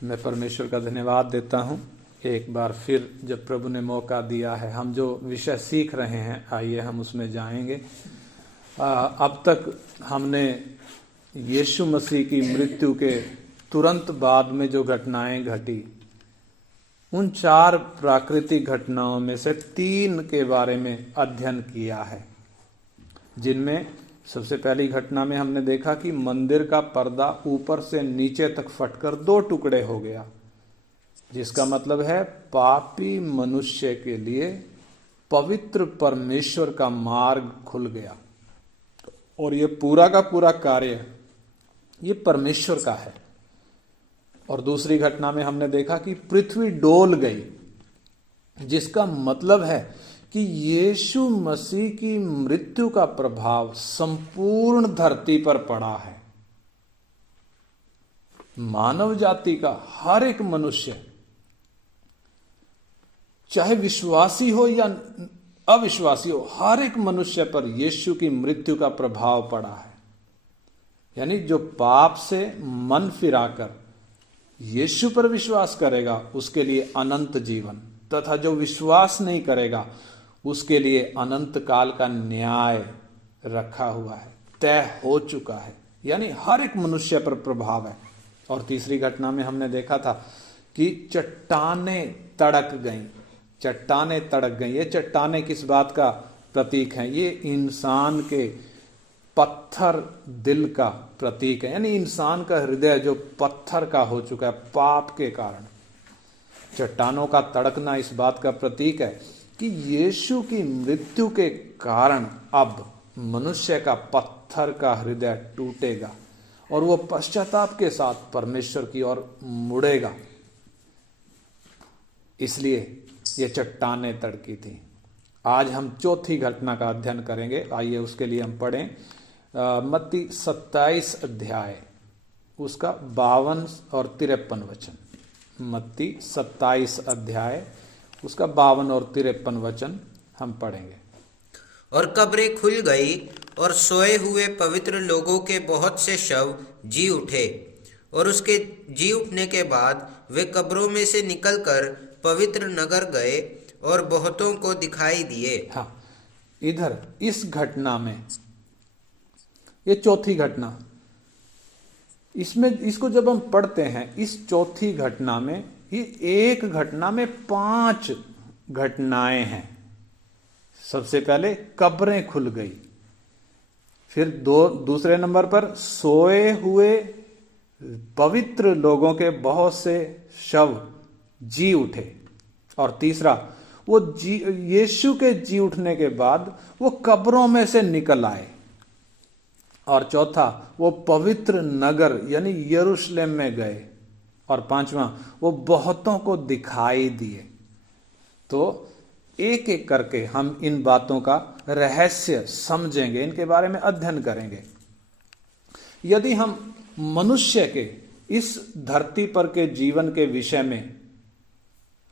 मैं परमेश्वर का धन्यवाद देता हूँ एक बार फिर जब प्रभु ने मौका दिया है। हम जो विषय सीख रहे हैं आइए हम उसमें जाएंगे। अब तक हमने यीशु मसीह की मृत्यु के तुरंत बाद में जो घटनाएं घटी उन 4 प्राकृतिक घटनाओं में से 3 के बारे में अध्ययन किया है, जिनमें सबसे पहली घटना में हमने देखा कि मंदिर का पर्दा ऊपर से नीचे तक फटकर 2 टुकड़े हो गया, जिसका मतलब है पापी मनुष्य के लिए पवित्र परमेश्वर का मार्ग खुल गया। और ये पूरा का पूरा कार्य ये परमेश्वर का है। और दूसरी घटना में हमने देखा कि पृथ्वी डोल गई, जिसका मतलब है कि यीशु मसीह की मृत्यु का प्रभाव संपूर्ण धरती पर पड़ा है। मानव जाति का हर एक मनुष्य, चाहे विश्वासी हो या अविश्वासी हो, हर एक मनुष्य पर यीशु की मृत्यु का प्रभाव पड़ा है। यानी जो पाप से मन फिराकर यीशु पर विश्वास करेगा उसके लिए अनंत जीवन, तथा जो विश्वास नहीं करेगा उसके लिए अनंत काल का न्याय रखा हुआ है, तय हो चुका है। यानी हर एक मनुष्य पर प्रभाव है। और तीसरी घटना में हमने देखा था कि चट्टानें तड़क गईं। चट्टानें तड़क गईं। ये चट्टानें किस बात का प्रतीक हैं? ये इंसान के पत्थर दिल का प्रतीक है। यानी इंसान का हृदय जो पत्थर का हो चुका है पाप के कारण। चट्टानों का तड़कना इस बात का प्रतीक है कि यीशु की मृत्यु के कारण अब मनुष्य का पत्थर का हृदय टूटेगा और वो पश्चाताप के साथ परमेश्वर की ओर मुड़ेगा। इसलिए ये चट्टानें तड़की थी। आज हम चौथी घटना का अध्ययन करेंगे। आइए उसके लिए हम पढ़ें मत्ती 27 अध्याय उसका 52 और 53 वचन। मत्ती 27 अध्याय उसका 52 और 53 वचन हम पढ़ेंगे। और कब्रें खुल गई और सोए हुए पवित्र लोगों के बहुत से शव जी उठे, और उसके जी उठने के बाद वे कब्रों में से निकलकर पवित्र नगर गए और बहुतों को दिखाई दिए। हाँ, इधर इस घटना में, ये चौथी घटना, इसमें इसको जब हम पढ़ते हैं इस चौथी घटना में, ये एक घटना में 5 घटनाएं हैं। सबसे पहले कब्रें खुल गई, फिर दूसरे नंबर पर सोए हुए पवित्र लोगों के बहुत से शव जी उठे, और तीसरा वो यीशु के जी उठने के बाद वो कब्रों में से निकल आए, और चौथा वो पवित्र नगर यानी यरूशलेम में गए, और पांचवा वो बहुतों को दिखाई दिए। तो एक एक करके हम इन बातों का रहस्य समझेंगे, इनके बारे में अध्ययन करेंगे। यदि हम मनुष्य के इस धरती पर के जीवन के विषय में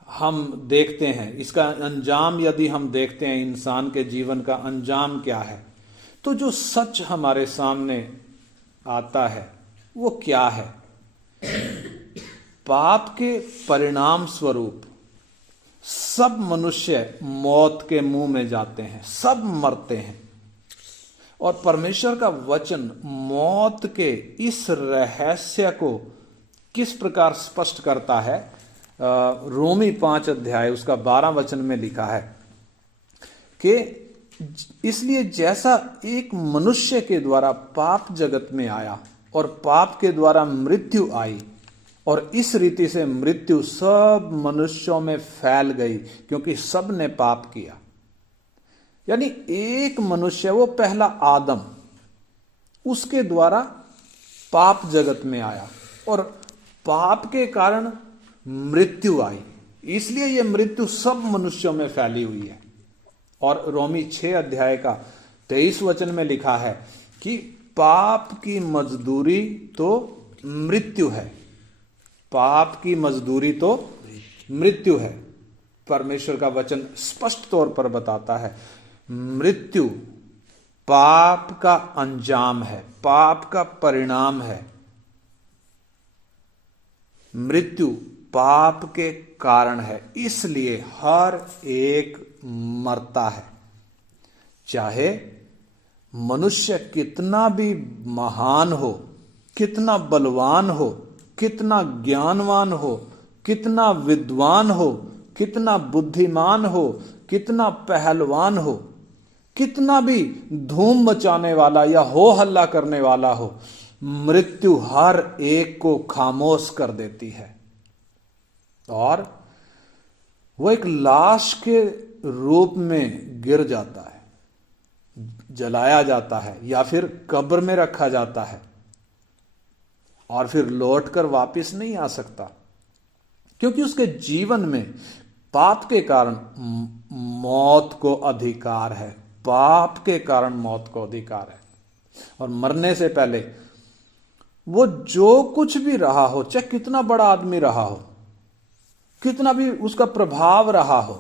हम देखते हैं, इसका अंजाम यदि हम देखते हैं, इंसान के जीवन का अंजाम क्या है, तो जो सच हमारे सामने आता है वो क्या है? पाप के परिणाम स्वरूप सब मनुष्य मौत के मुंह में जाते हैं, सब मरते हैं। और परमेश्वर का वचन मौत के इस रहस्य को किस प्रकार स्पष्ट करता है? रोमी 5 अध्याय उसका 12 वचन में लिखा है कि इसलिए जैसा एक मनुष्य के द्वारा पाप जगत में आया और पाप के द्वारा मृत्यु आई, और इस रीति से मृत्यु सब मनुष्यों में फैल गई क्योंकि सब ने पाप किया। यानी एक मनुष्य, वो पहला आदम, उसके द्वारा पाप जगत में आया और पाप के कारण मृत्यु आई। इसलिए यह मृत्यु सब मनुष्यों में फैली हुई है। और रोमी 6 अध्याय का 23 वचन में लिखा है कि पाप की मजदूरी तो मृत्यु है। पाप की मजदूरी तो मृत्यु है। परमेश्वर का वचन स्पष्ट तौर पर बताता है मृत्यु पाप का अंजाम है, पाप का परिणाम है। मृत्यु पाप के कारण है, इसलिए हर एक मरता है। चाहे मनुष्य कितना भी महान हो, कितना बलवान हो, कितना ज्ञानवान हो, कितना विद्वान हो, कितना बुद्धिमान हो, कितना पहलवान हो, कितना भी धूम मचाने वाला या हो हल्ला करने वाला हो, मृत्यु हर एक को खामोश कर देती है और वो एक लाश के रूप में गिर जाता है, जलाया जाता है या फिर कब्र में रखा जाता है और फिर लौटकर वापस नहीं आ सकता, क्योंकि उसके जीवन में पाप के कारण मौत को अधिकार है। पाप के कारण मौत को अधिकार है और मरने से पहले वो जो कुछ भी रहा हो, चाहे कितना बड़ा आदमी रहा हो, कितना भी उसका प्रभाव रहा हो,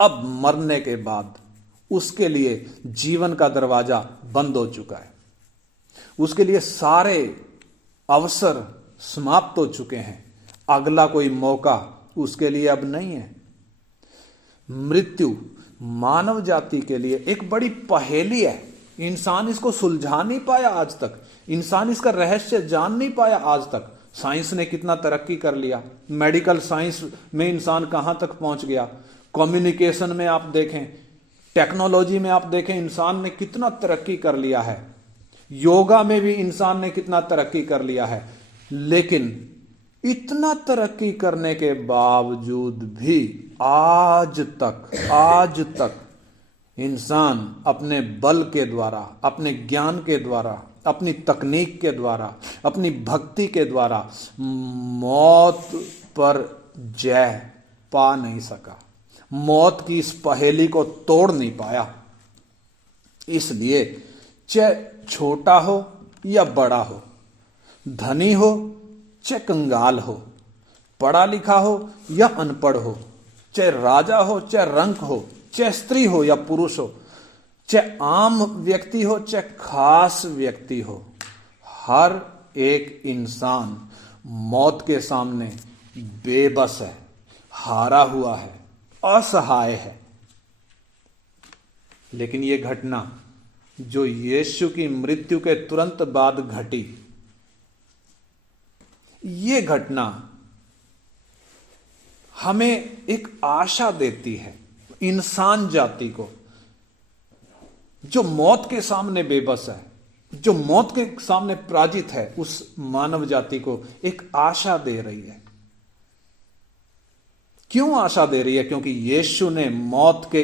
अब मरने के बाद उसके लिए जीवन का दरवाजा बंद हो चुका है। उसके लिए सारे अवसर समाप्त हो चुके हैं। अगला कोई मौका उसके लिए अब नहीं है। मृत्यु मानव जाति के लिए एक बड़ी पहेली है। इंसान इसको सुलझा नहीं पाया आज तक, इंसान इसका रहस्य जान नहीं पाया आज तक। साइंस ने कितना तरक्की कर लिया, मेडिकल साइंस में इंसान कहां तक पहुंच गया, कम्युनिकेशन में आप देखें, टेक्नोलॉजी में आप देखें, इंसान ने कितना तरक्की कर लिया है। योगा में भी इंसान ने कितना तरक्की कर लिया है। लेकिन इतना तरक्की करने के बावजूद भी आज तक इंसान अपने बल के द्वारा, अपने ज्ञान के द्वारा, अपनी तकनीक के द्वारा, अपनी भक्ति के द्वारा मौत पर जय पा नहीं सका, मौत की इस पहेली को तोड़ नहीं पाया। इसलिए चाहे छोटा हो या बड़ा हो, धनी हो चाहे कंगाल हो, पढ़ा लिखा हो या अनपढ़ हो, चाहे राजा हो चाहे रंक हो, चाहे स्त्री हो या पुरुष हो, चाहे आम व्यक्ति हो चाहे खास व्यक्ति हो, हर एक इंसान मौत के सामने बेबस है, हारा हुआ है, असहाय है। लेकिन यह घटना जो यीशु की मृत्यु के तुरंत बाद घटी, ये घटना हमें एक आशा देती है इंसान जाति को, जो मौत के सामने बेबस है, जो मौत के सामने पराजित है, उस मानव जाति को एक आशा दे रही है। क्यों आशा दे रही है? क्योंकि यीशु ने मौत के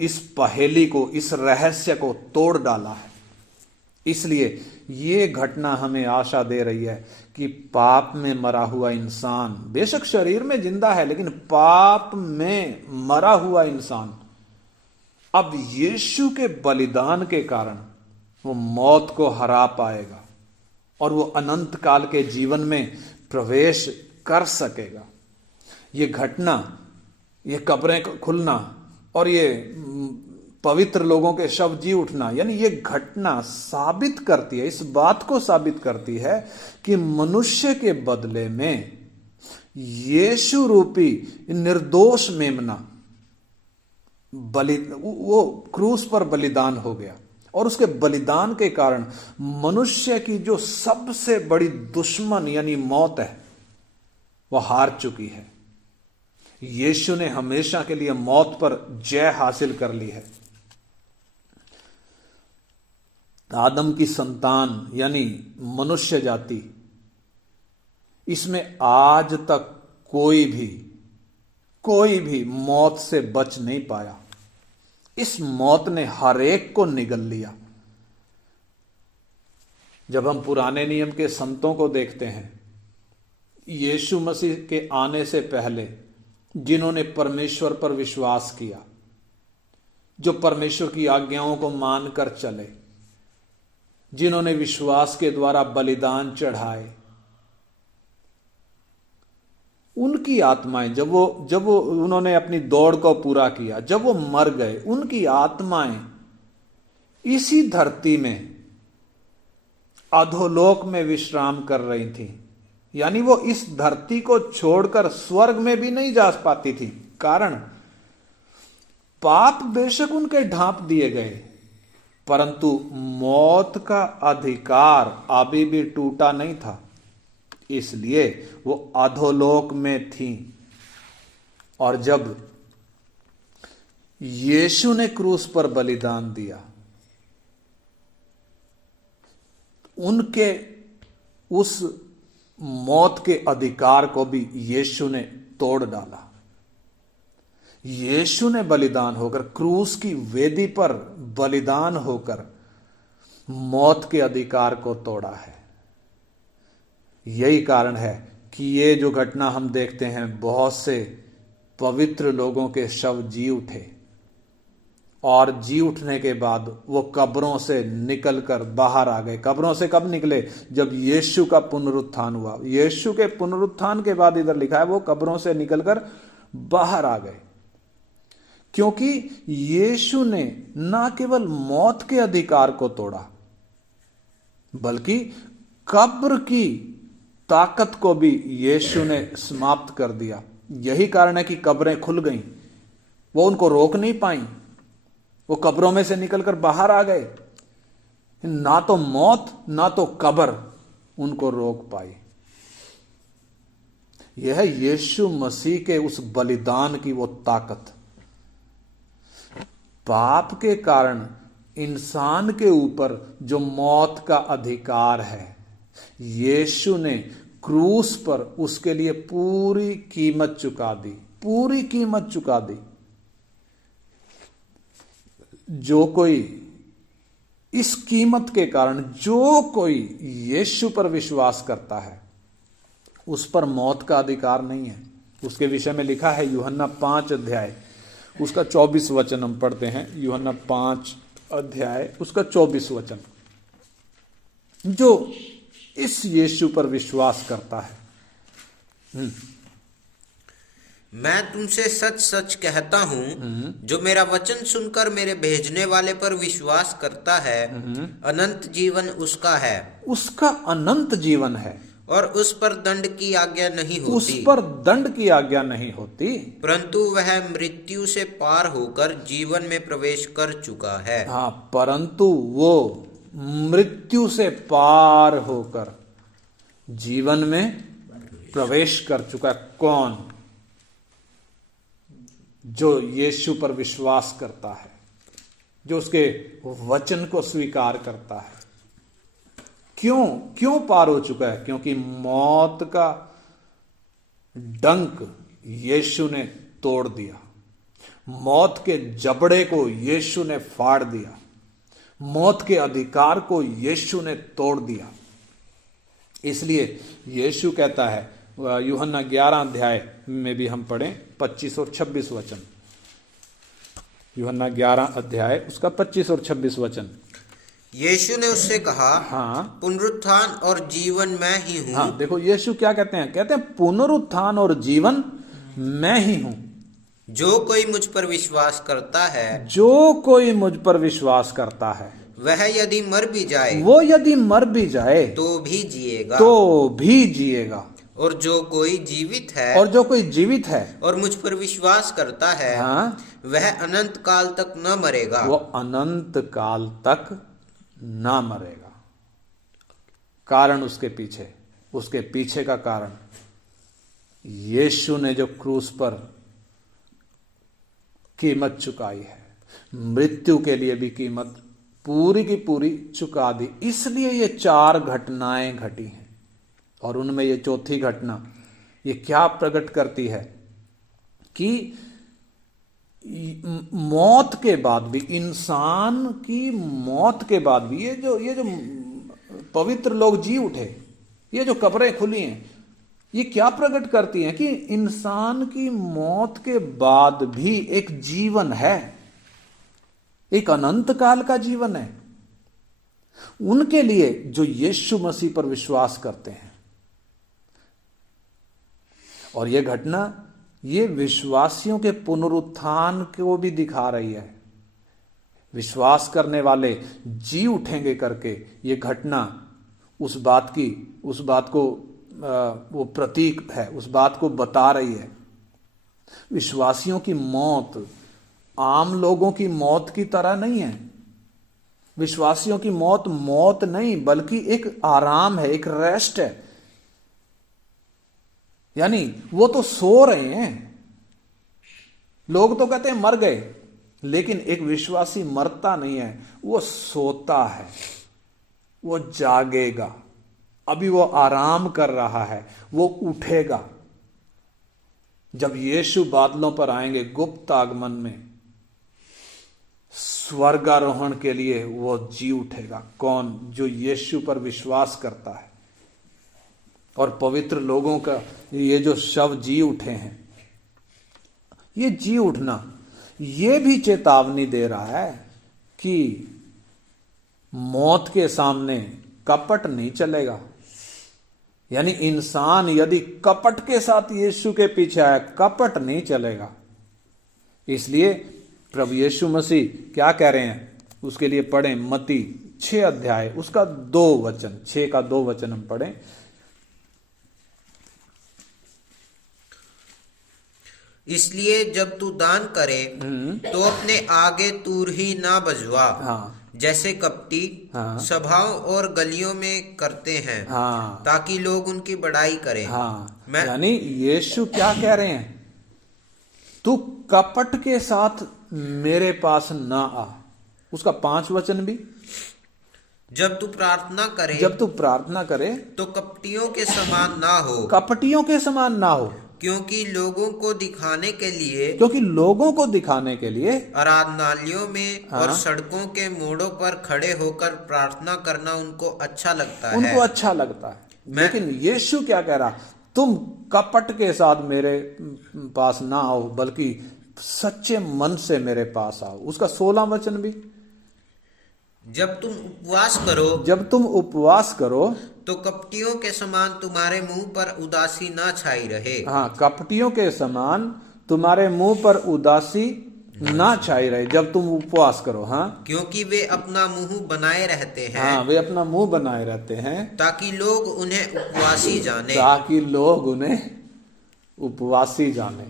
इस पहेली को, इस रहस्य को तोड़ डाला है। इसलिए ये घटना हमें आशा दे रही है कि पाप में मरा हुआ इंसान, बेशक शरीर में जिंदा है, लेकिन पाप में मरा हुआ इंसान अब यीशु के बलिदान के कारण वो मौत को हरा पाएगा और वो अनंत काल के जीवन में प्रवेश कर सकेगा। ये घटना, ये कब्रें खुलना और ये पवित्र लोगों के शव जी उठना, यानी ये घटना साबित करती है, इस बात को साबित करती है कि मनुष्य के बदले में यीशु रूपी निर्दोष मेमना वो क्रूस पर बलिदान हो गया और उसके बलिदान के कारण मनुष्य की जो सबसे बड़ी दुश्मन यानी मौत है, वो हार चुकी है। यीशु ने हमेशा के लिए मौत पर जय हासिल कर ली है। आदम की संतान यानी मनुष्य जाति, इसमें आज तक कोई भी मौत से बच नहीं पाया। इस मौत ने हर एक को निगल लिया। जब हम पुराने नियम के संतों को देखते हैं, यीशु मसीह के आने से पहले जिन्होंने परमेश्वर पर विश्वास किया, जो परमेश्वर की आज्ञाओं को मानकर चले, जिन्होंने विश्वास के द्वारा बलिदान चढ़ाए, उनकी आत्माएं जब वो उन्होंने अपनी दौड़ को पूरा किया, जब वो मर गए, उनकी आत्माएं इसी धरती में अधोलोक में विश्राम कर रही थी। यानी वो इस धरती को छोड़कर स्वर्ग में भी नहीं जा पाती थी। कारण पाप बेशक उनके ढांप दिए गए, परंतु मौत का अधिकार अभी भी टूटा नहीं था, इसलिए वो अधोलोक में थी। और जब यीशु ने क्रूस पर बलिदान दिया, उनके उस मौत के अधिकार को भी यीशु ने तोड़ डाला। यीशु ने बलिदान होकर, क्रूस की वेदी पर बलिदान होकर मौत के अधिकार को तोड़ा है। यही कारण है कि ये जो घटना हम देखते हैं, बहुत से पवित्र लोगों के शव जी उठे और जी उठने के बाद वो कब्रों से निकलकर बाहर आ गए। कब्रों से कब निकले? जब यीशु का पुनरुत्थान हुआ। यीशु के पुनरुत्थान के बाद इधर लिखा है वो कब्रों से निकलकर बाहर आ गए, क्योंकि यीशु ने ना केवल मौत के अधिकार को तोड़ा, बल्कि कब्र की ताकत को भी यीशु ने समाप्त कर दिया। यही कारण है कि कब्रें खुल गईं, वो उनको रोक नहीं पाई, वो कब्रों में से निकलकर बाहर आ गए। ना तो मौत ना तो कब्र उनको रोक पाई। यह है यीशु मसीह के उस बलिदान की वो ताकत। पाप के कारण इंसान के ऊपर जो मौत का अधिकार है, यीशु ने क्रूस पर उसके लिए पूरी कीमत चुका दी, पूरी कीमत चुका दी। जो कोई इस कीमत के कारण जो कोई यीशु पर विश्वास करता है, उस पर मौत का अधिकार नहीं है। उसके विषय में लिखा है यूहन्ना 5 अध्याय उसका 24 वचन हम पढ़ते हैं। यूहन्ना 5 अध्याय उसका 24 वचन। जो इस यीशु पर विश्वास करता है, मैं तुमसे सच सच कहता हूँ, जो मेरा वचन सुनकर मेरे भेजने वाले पर विश्वास करता है, अनंत जीवन उसका है। उसका अनंत जीवन है और उस पर दंड की आज्ञा नहीं होती। उस पर दंड की आज्ञा नहीं होती, परंतु वह मृत्यु से पार होकर जीवन में प्रवेश कर चुका है। हाँ, परंतु वो मृत्यु से पार होकर जीवन में प्रवेश कर चुका है। कौन? जो यीशु पर विश्वास करता है, जो उसके वचन को स्वीकार करता है। क्यों पार हो चुका है? क्योंकि मौत का डंक यीशु ने तोड़ दिया, मौत के जबड़े को यीशु ने फाड़ दिया, मौत के अधिकार को यीशु ने तोड़ दिया। इसलिए यीशु कहता है, यूहन्ना 11 अध्याय में भी हम पढ़ें 25 और 26 वचन। यूहन्ना 11 अध्याय उसका 25 और 26 वचन। यीशु ने उससे कहा, हाँ, पुनरुत्थान और जीवन मैं ही हूँ। हाँ, देखो यीशु क्या कहते हैं? कहते हैं पुनरुत्थान और जीवन मैं ही हूं। जो कोई मुझ पर विश्वास करता है, जो कोई मुझ पर विश्वास करता है, वह यदि मर भी जाए, वो यदि मर भी जाए तो भी जिएगा। तो भी जिएगा। और जो कोई जीवित है, और जो कोई जीवित है और मुझ पर विश्वास करता है, हाँ, वह अनंत काल तक न मरेगा। वो अनंत काल तक ना मरेगा। कारण उसके पीछे का कारण यीशु ने जो क्रूस पर कीमत चुकाई है, मृत्यु के लिए भी कीमत पूरी की पूरी चुका दी। इसलिए ये 4 घटनाएं घटी हैं। और उनमें ये चौथी घटना ये क्या प्रकट करती है कि मौत के बाद भी, इंसान की मौत के बाद भी ये जो पवित्र लोग जी उठे, ये जो कब्रें खुली हैं, ये क्या प्रकट करती हैं कि इंसान की मौत के बाद भी एक जीवन है, एक अनंत काल का जीवन है उनके लिए जो यीशु मसीह पर विश्वास करते हैं। और यह घटना ये विश्वासियों के पुनरुत्थान को भी दिखा रही है। विश्वास करने वाले जी उठेंगे करके ये घटना उस बात को वो प्रतीक है, उस बात को बता रही है। विश्वासियों की मौत आम लोगों की मौत की तरह नहीं है। विश्वासियों की मौत मौत नहीं बल्कि एक आराम है, एक रेस्ट है। यानी वो तो सो रहे हैं। लोग तो कहते हैं मर गए, लेकिन एक विश्वासी मरता नहीं है, वो सोता है, वो जागेगा। अभी वो आराम कर रहा है, वो उठेगा। जब यीशु बादलों पर आएंगे गुप्त आगमन में, स्वर्गारोहण के लिए वो जी उठेगा। कौन? जो यीशु पर विश्वास करता है। और पवित्र लोगों का ये जो शव जी उठे हैं, ये जी उठना ये भी चेतावनी दे रहा है कि मौत के सामने कपट नहीं चलेगा। यानी इंसान यदि कपट के साथ यीशु के पीछे आया, कपट नहीं चलेगा। इसलिए प्रभु यीशु मसीह क्या कह रहे हैं, उसके लिए पढ़ें मत्ती 6 अध्याय उसका 2 वचन, 6 का 2 वचन हम पढ़ें। इसलिए जब तू दान करे तो अपने आगे तूर ही ना बजवा, जैसे कपटी सभाओं और गलियों में करते हैं, ताकि लोग उनकी बड़ाई करें। यानी यीशु क्या कह रहे हैं, तू कपट के साथ मेरे पास ना आ। उसका 5 वचन भी, जब तू प्रार्थना करे तो कपटियों के समान ना हो, कपटियों के समान ना हो, क्योंकि लोगों को दिखाने के लिए आराधनालयों में और सड़कों के मोड़ों पर खड़े होकर प्रार्थना करना उनको अच्छा लगता है। लेकिन यीशु क्या कह रहा, तुम कपट के साथ मेरे पास ना आओ, बल्कि सच्चे मन से मेरे पास आओ। उसका 16 वचन भी, जब तुम उपवास करो तो कपटियों के समान तुम्हारे मुंह पर उदासी ना छाई रहे। कपटियों के समान तुम्हारे मुंह पर उदासी ना छाई रहे जब तुम उपवास करो। क्योंकि वे अपना मुंह बनाए रहते हैं। वे अपना मुंह बनाए रहते हैं ताकि लोग उन्हें उपवासी जाने।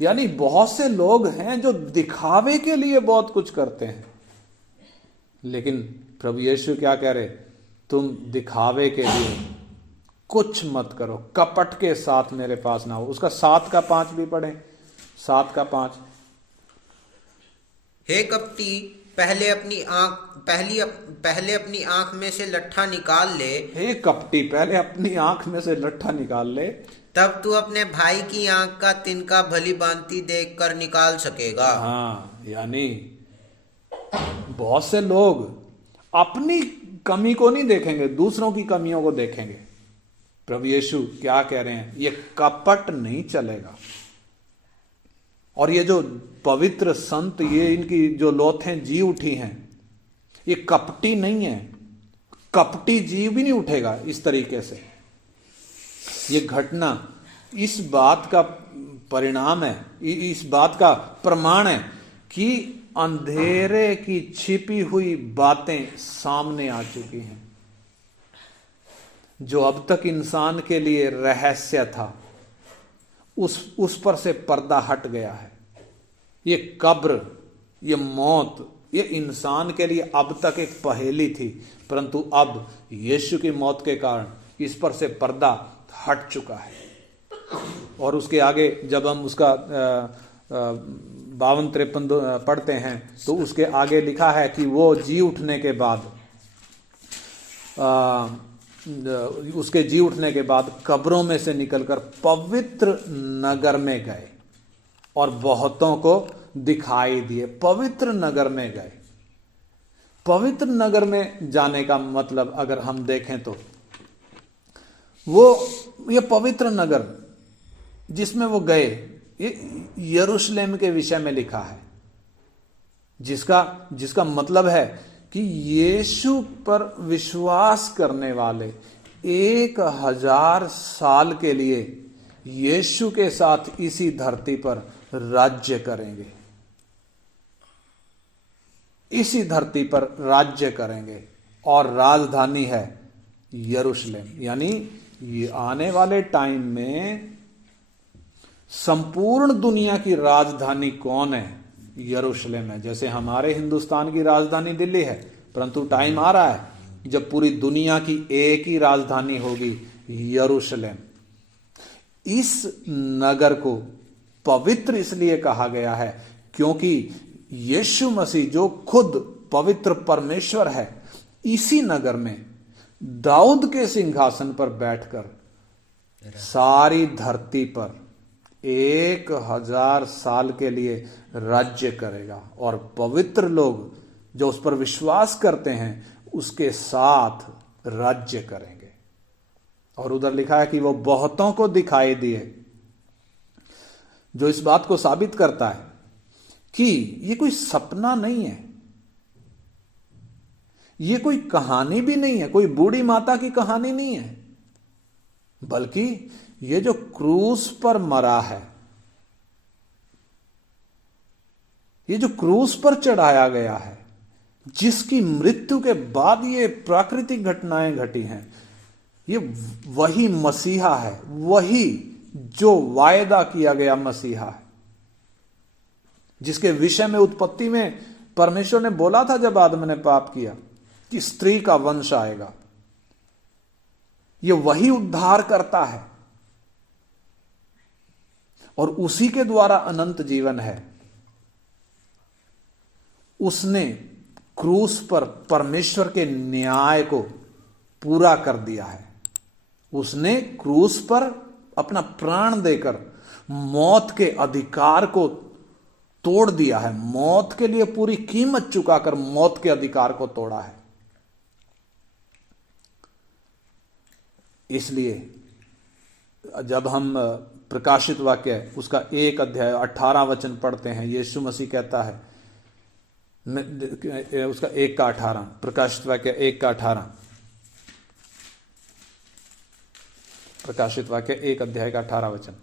यानी बहुत से लोग हैं जो दिखावे के लिए बहुत कुछ करते हैं, लेकिन प्रभु यीशु क्या कह रहे, तुम दिखावे के लिए कुछ मत करो, कपट के साथ मेरे पास ना हो। उसका 7 का 5 भी पढ़ें, 7 का 5। हे कपटी, पहले अपनी आंख में से लट्ठा निकाल ले। हे कपटी, पहले अपनी आंख में से लट्ठा निकाल ले, तब तू अपने भाई की आंख का तिनका भली भांति देखकर निकाल सकेगा। यानी बहुत से लोग अपनी कमी को नहीं देखेंगे, दूसरों की कमियों को देखेंगे। प्रभु यीशु क्या कह रहे हैं, ये कपट नहीं चलेगा। और ये जो पवित्र संत, ये इनकी जो लोथें जी उठी हैं, ये कपटी नहीं है। कपटी जीव भी नहीं उठेगा इस तरीके से। ये घटना इस बात का परिणाम है, इस बात का प्रमाण है कि अंधेरे की छिपी हुई बातें सामने आ चुकी हैं। जो अब तक इंसान के लिए रहस्य था, उस पर से पर्दा हट गया है। ये कब्र, ये मौत, ये इंसान के लिए अब तक एक पहेली थी, परंतु अब यीशु की मौत के कारण इस पर से पर्दा हट चुका है। और उसके आगे जब हम उसका 52-53 पढ़ते हैं तो उसके आगे लिखा है कि वो जी उठने के बाद, उसके जी उठने के बाद कब्रों में से निकलकर पवित्र नगर में गए और बहुतों को दिखाई दिए। पवित्र नगर में गए। पवित्र नगर में जाने का मतलब अगर हम देखें तो ये पवित्र नगर जिसमें वो गए, ये यरूशलेम के विषय में लिखा है, जिसका मतलब है कि यीशु पर विश्वास करने वाले 1000 साल के लिए यीशु के साथ इसी धरती पर राज्य करेंगे। इसी धरती पर राज्य करेंगे और राजधानी है यरूशलेम। यानी ये आने वाले टाइम में संपूर्ण दुनिया की राजधानी कौन है? यरूशलेम है। जैसे हमारे हिंदुस्तान की राजधानी दिल्ली है, परंतु टाइम आ रहा है जब पूरी दुनिया की एक ही राजधानी होगी, यरूशलेम। इस नगर को पवित्र इसलिए कहा गया है क्योंकि यीशु मसीह जो खुद पवित्र परमेश्वर है, इसी नगर में दाऊद के सिंहासन पर बैठकर सारी धरती पर 1000 साल के लिए राज्य करेगा और पवित्र लोग जो उस पर विश्वास करते हैं उसके साथ राज्य करेंगे। और उधर लिखा है कि वो बहुतों को दिखाई दिए, जो इस बात को साबित करता है कि ये कोई सपना नहीं है, ये कोई कहानी भी नहीं है, कोई बूढ़ी माता की कहानी नहीं है, बल्कि ये जो क्रूस पर मरा है, ये जो क्रूस पर चढ़ाया गया है, जिसकी मृत्यु के बाद ये प्राकृतिक घटनाएं घटी हैं, ये वही मसीहा है, वही जो वायदा किया गया मसीहा है, जिसके विषय में उत्पत्ति में परमेश्वर ने बोला था जब आदम ने पाप किया कि स्त्री का वंश आएगा। ये वही उद्धार करता है और उसी के द्वारा अनंत जीवन है। उसने क्रूस पर परमेश्वर के न्याय को पूरा कर दिया है। उसने क्रूस पर अपना प्राण देकर मौत के अधिकार को तोड़ दिया है, मौत के लिए पूरी कीमत चुकाकर मौत के अधिकार को तोड़ा है। इसलिए जब हम प्रकाशित वाक्य उसका 1 अध्याय 18 वचन पढ़ते हैं, यीशु मसीह कहता है, उसका 1 का 18, प्रकाशित वाक्य 1 का 18, प्रकाशित वाक्य 1 अध्याय का 18 वचन।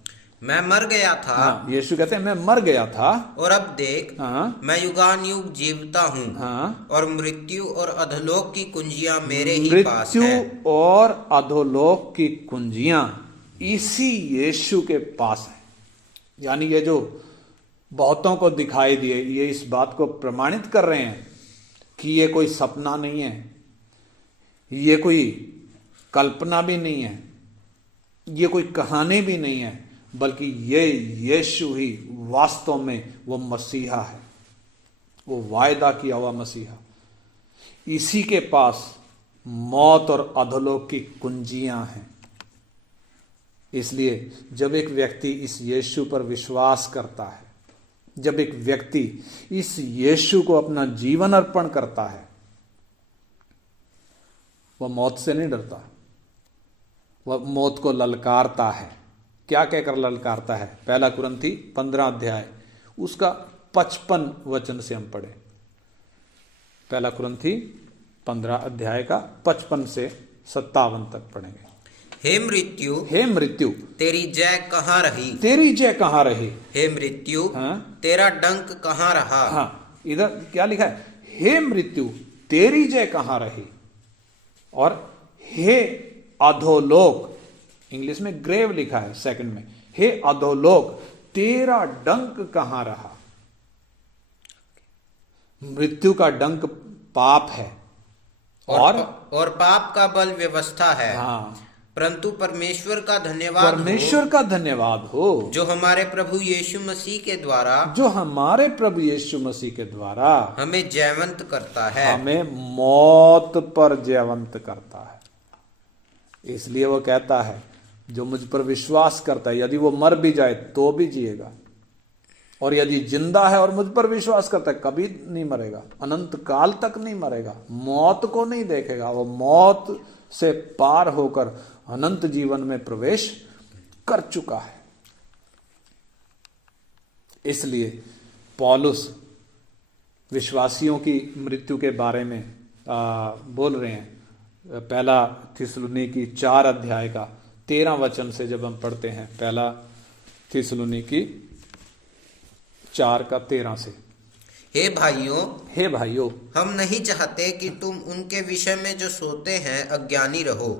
मैं मर गया था। हाँ, यीशु कहते हैं मैं मर गया था और अब देख, हाँ, मैं युगानुयुग जीवता हूँ, हाँ, और मृत्यु और अधोलोक की कुंजियां मेरे ही पास है। मृत्यु और अधोलोक की कुंजियां इसी यीशु के पास है। यानी ये जो बहुतों को दिखाई दिए, ये इस बात को प्रमाणित कर रहे हैं कि ये कोई सपना नहीं है, ये कोई कल्पना भी नहीं है, ये कोई कहानी भी नहीं है, बल्कि ये यीशु ही वास्तव में वो मसीहा है, वो वायदा किया हुआ मसीहा। इसी के पास मौत और अधोलोक की कुंजियां हैं। इसलिए जब एक व्यक्ति इस यीशु पर विश्वास करता है, जब एक व्यक्ति इस यीशु को अपना जीवन अर्पण करता है, वह मौत से नहीं डरता, वह मौत को ललकारता है। क्या कहकर ललकारता है? 1 कुरिन्थी 15 अध्याय उसका 55 वचन से हम पढ़े। 1 कुरिन्थी 15 अध्याय का 55 से 57 तक पढ़ेंगे। हे मृत्यु, हे मृत्यु, तेरी जय कहाँ रही? तेरी जय कहाँ रही? हे मृत्यु, हाँ? तेरा डंक कहाँ रहा? हाँ, इधर क्या लिखा है? हे मृत्यु, तेरी जय कहाँ रही? और हे अधोलोक, इंग्लिश में ग्रेव लिखा है सेकंड में, हे अधोलोक, तेरा डंक कहाँ रहा? मृत्यु का डंक पाप है और पाप का बल व्यवस्था है। हाँ, परंतु परमेश्वर का धन्यवाद परमेश्वर का धन्यवाद हो जो हमारे प्रभु यीशु मसीह के द्वारा, जो हमारे प्रभु यीशु मसीह के द्वारा हमें जयवंत करता है, हमें मौत पर जयवंत करता है। इसलिए वो कहता है जो मुझ पर विश्वास करता है, यदि वो मर भी जाए तो भी जिएगा, और यदि जिंदा है और मुझ पर विश्वास करता है कभी नहीं मरेगा, अनंत काल तक नहीं मरेगा, मौत को नहीं देखेगा, वो मौत से पार होकर अनंत जीवन में प्रवेश कर चुका है। इसलिए पौलुस विश्वासियों की मृत्यु के बारे में बोल रहे हैं। 1 थिस्सलुनीकी 4 अध्याय का 13 वचन से जब हम पढ़ते हैं, 1 थिस्सलुनीकी 4 का 13 से, हे भाइयों, हे भाइयों, हम नहीं चाहते कि तुम उनके विषय में जो सोते हैं अज्ञानी रहो।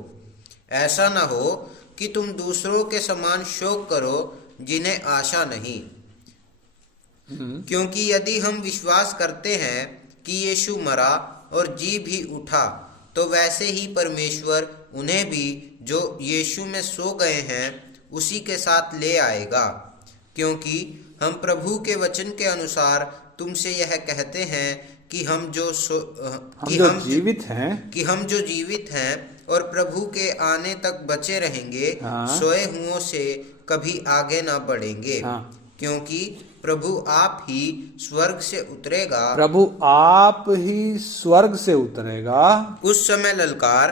ऐसा न हो कि तुम दूसरों के समान शोक करो जिन्हें आशा नहीं। क्योंकि यदि हम विश्वास करते हैं कि यीशु मरा और जी भी उठा, तो वैसे ही परमेश्वर उन्हें भी जो यीशु में सो गए हैं उसी के साथ ले आएगा। क्योंकि हम प्रभु के वचन के अनुसार तुमसे यह कहते हैं कि हम जो जीवित हैं और प्रभु के आने तक बचे रहेंगे, हाँ। सोए हुओं से कभी आगे ना बढ़ेंगे। हाँ। क्योंकि प्रभु आप ही स्वर्ग से उतरेगा। प्रभु आप ही स्वर्ग से उतरेगा। उस समय ललकार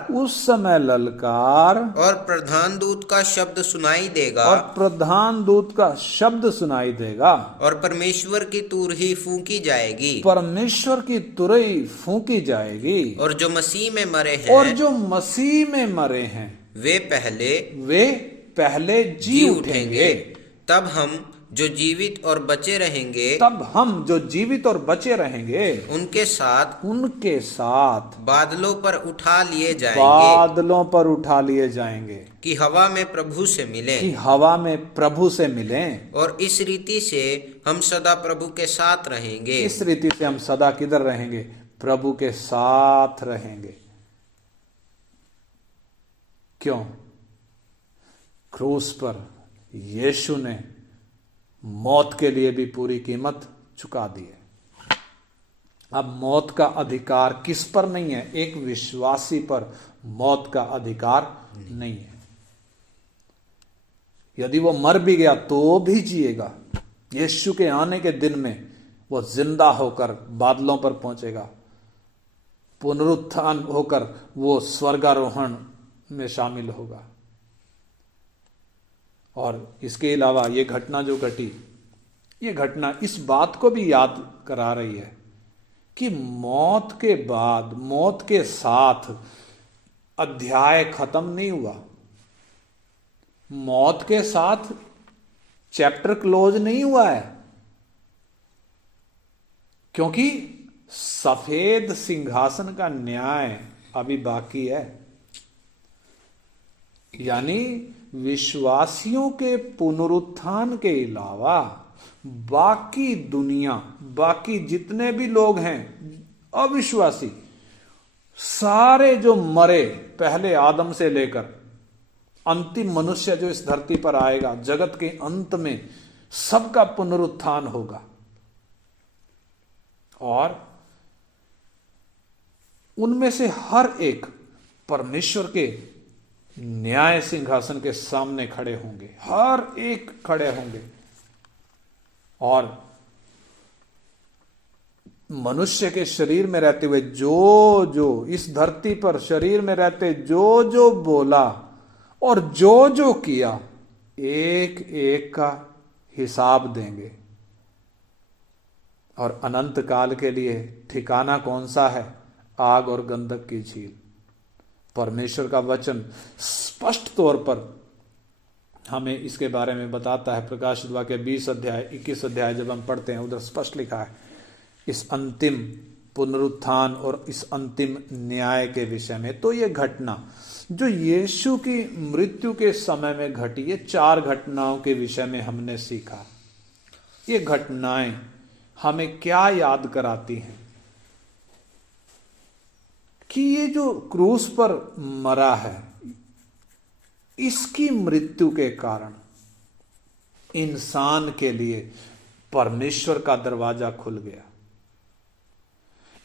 और प्रधान दूत का शब्द सुनाई देगा। और प्रधान दूत का शब्द सुनाई देगा। और परमेश्वर की तुरही फूंकी जाएगी। परमेश्वर की तुरही फूंकी जाएगी। और जो मसीह में मरे हैं वे पहले जी उठेंगे। तब हम जो जीवित और बचे रहेंगे उनके साथ बादलों पर उठा लिए जाएंगे कि हवा में प्रभु से मिलें। और इस रीति से हम सदा प्रभु के साथ रहेंगे। इस रीति से हम सदा किधर रहेंगे? प्रभु के साथ रहेंगे। क्यों? क्रूस पर यीशु ने मौत के लिए भी पूरी कीमत चुका दी है। अब मौत का अधिकार किस पर नहीं है? एक विश्वासी पर मौत का अधिकार नहीं है। यदि वो मर भी गया तो भी जिएगा। यीशु के आने के दिन में वो जिंदा होकर बादलों पर पहुंचेगा। पुनरुत्थान होकर वो स्वर्गारोहण में शामिल होगा। और इसके अलावा ये घटना जो घटी, ये घटना इस बात को भी याद करा रही है कि मौत के बाद, मौत के साथ अध्याय खत्म नहीं हुआ। मौत के साथ चैप्टर क्लोज नहीं हुआ है, क्योंकि सफेद सिंहासन का न्याय अभी बाकी है। यानी विश्वासियों के पुनरुत्थान के अलावा बाकी दुनिया, बाकी जितने भी लोग हैं अविश्वासी, सारे जो मरे, पहले आदम से लेकर अंतिम मनुष्य जो इस धरती पर आएगा, जगत के अंत में सबका पुनरुत्थान होगा। और उनमें से हर एक परमेश्वर के न्याय सिंहासन के सामने खड़े होंगे। हर एक खड़े होंगे। और मनुष्य के शरीर में रहते हुए जो इस धरती पर शरीर में रहते जो बोला और जो किया, एक एक का हिसाब देंगे। और अनंत काल के लिए ठिकाना कौन सा है? आग और गंधक की झील। परमेश्वर का वचन स्पष्ट तौर पर हमें इसके बारे में बताता है। प्रकाशित वाक्य 20 अध्याय 21 अध्याय जब हम पढ़ते हैं, उधर स्पष्ट लिखा है इस अंतिम पुनरुत्थान और इस अंतिम न्याय के विषय में। तो ये घटना जो यीशु की मृत्यु के समय में घटी, ये 4 घटनाओं के विषय में हमने सीखा। ये घटनाएं हमें क्या याद कराती हैं? कि ये जो क्रूस पर मरा है, इसकी मृत्यु के कारण इंसान के लिए परमेश्वर का दरवाजा खुल गया।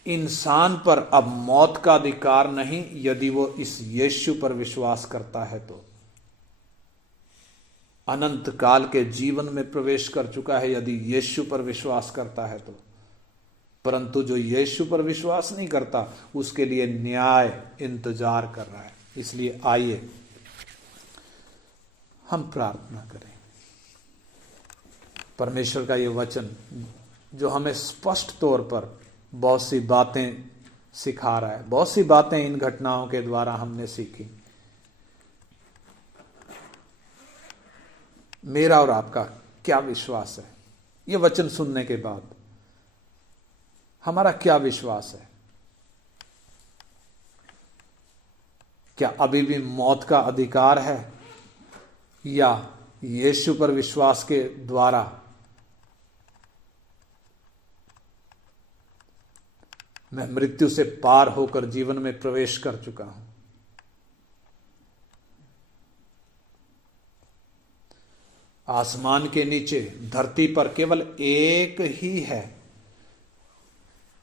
इंसान पर अब मौत का अधिकार नहीं, यदि वो इस यीशु पर विश्वास करता है तो। अनंत काल के जीवन में प्रवेश कर चुका है यदि यीशु पर विश्वास करता है तो। परंतु जो यीशु पर विश्वास नहीं करता, उसके लिए न्याय इंतजार कर रहा है। इसलिए आइए हम प्रार्थना करें। परमेश्वर का ये वचन जो हमें स्पष्ट तौर पर बहुत सी बातें सिखा रहा है, बहुत सी बातें इन घटनाओं के द्वारा हमने सीखी। मेरा और आपका क्या विश्वास है? ये वचन सुनने के बाद हमारा क्या विश्वास है? क्या अभी भी मौत का अधिकार है, या यीशु पर विश्वास के द्वारा मैं मृत्यु से पार होकर जीवन में प्रवेश कर चुका हूं? आसमान के नीचे धरती पर केवल एक ही है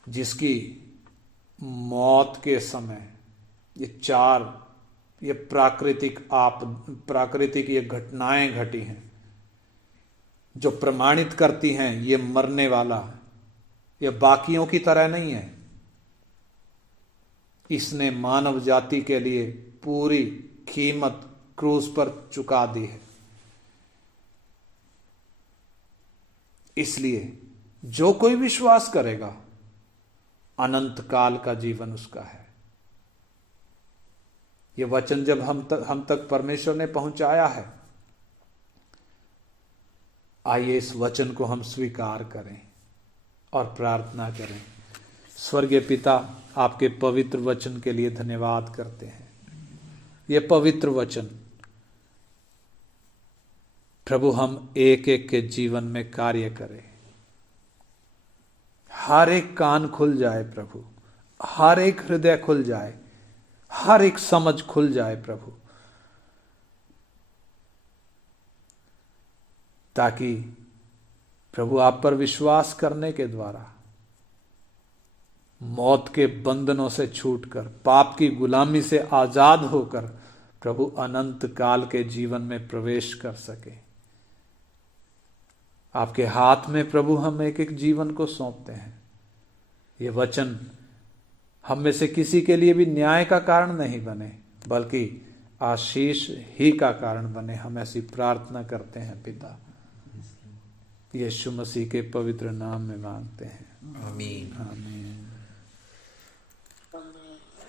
जिसकी मौत के समय ये प्राकृतिक ये घटनाएं घटी हैं जो प्रमाणित करती हैं ये मरने वाला है, ये बाकियों की तरह नहीं है। इसने मानव जाति के लिए पूरी कीमत क्रूस पर चुका दी है। इसलिए जो कोई विश्वास करेगा अनंत काल का जीवन उसका है। यह वचन जब हम तक परमेश्वर ने पहुंचाया है, आइए इस वचन को हम स्वीकार करें और प्रार्थना करें। स्वर्गीय पिता, आपके पवित्र वचन के लिए धन्यवाद करते हैं। यह पवित्र वचन प्रभु हम एक एक के जीवन में कार्य करें। हर एक कान खुल जाए प्रभु, हर एक हृदय खुल जाए, हर एक समझ खुल जाए प्रभु, ताकि प्रभु आप पर विश्वास करने के द्वारा मौत के बंधनों से छूटकर, पाप की गुलामी से आजाद होकर प्रभु अनंत काल के जीवन में प्रवेश कर सके। आपके हाथ में प्रभु हम एक एक जीवन को सौंपते हैं। ये वचन हम में से किसी के लिए भी न्याय का कारण नहीं बने, बल्कि आशीष ही का कारण बने। हम ऐसी प्रार्थना करते हैं पिता, यीशु मसीह के पवित्र नाम में मांगते हैं, आमीन। आमीन।